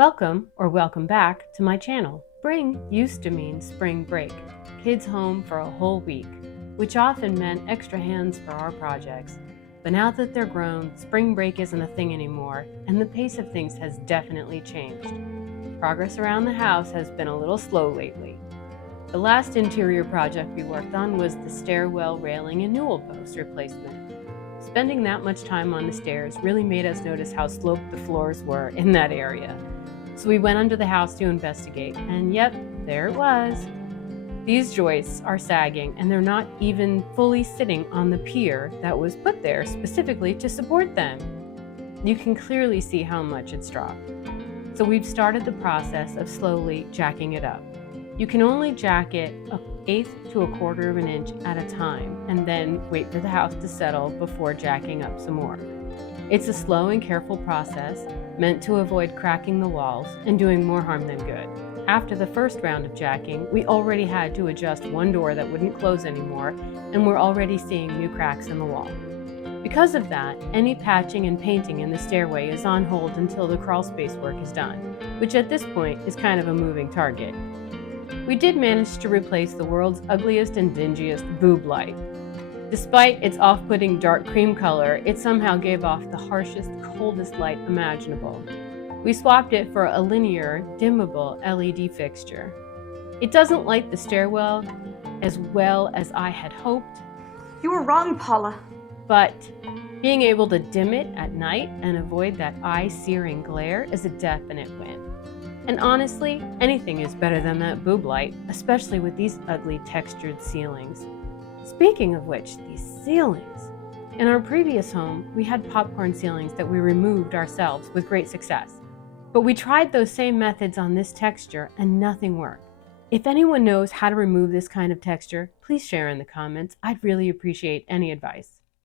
Welcome or welcome back to my channel. Spring used to mean spring break, kids home for a whole week, which often meant extra hands for our projects. But now that they're grown, spring break isn't a thing anymore, and the pace of things has definitely changed. Progress around the house has been a little slow lately. The last interior project we worked on was the stairwell railing and newel post replacement. Spending that much time on the stairs really made us notice how sloped the floors were in that area. So we went under the house to investigate, and yep, there it was. These joists are sagging, and they're not even fully sitting on the pier that was put there specifically to support them. You can clearly see how much it's dropped. So we've started the process of slowly jacking it up. You can only jack it 1/8 to 1/4 of an inch at a time, and then wait for the house to settle before jacking up some more. It's a slow and careful process, meant to avoid cracking the walls and doing more harm than good. After the first round of jacking, we already had to adjust one door that wouldn't close anymore, and we're already seeing new cracks in the wall. Because of that, any patching and painting in the stairway is on hold until the crawl space work is done, which at this point is kind of a moving target. We did manage to replace the world's ugliest and dingiest boob light. Despite its off-putting dark cream color, it somehow gave off the harshest, coldest light imaginable. We swapped it for a linear, dimmable LED fixture. It doesn't light the stairwell as well as I had hoped. You were wrong, Paula. But being able to dim it at night and avoid that eye-searing glare is a definite win. And honestly, anything is better than that boob light, especially with these ugly textured ceilings. Speaking of which, these ceilings. In our previous home, we had popcorn ceilings that we removed ourselves with great success. But we tried those same methods on this texture and nothing worked. If anyone knows how to remove this kind of texture, please share in the comments. I'd really appreciate any advice.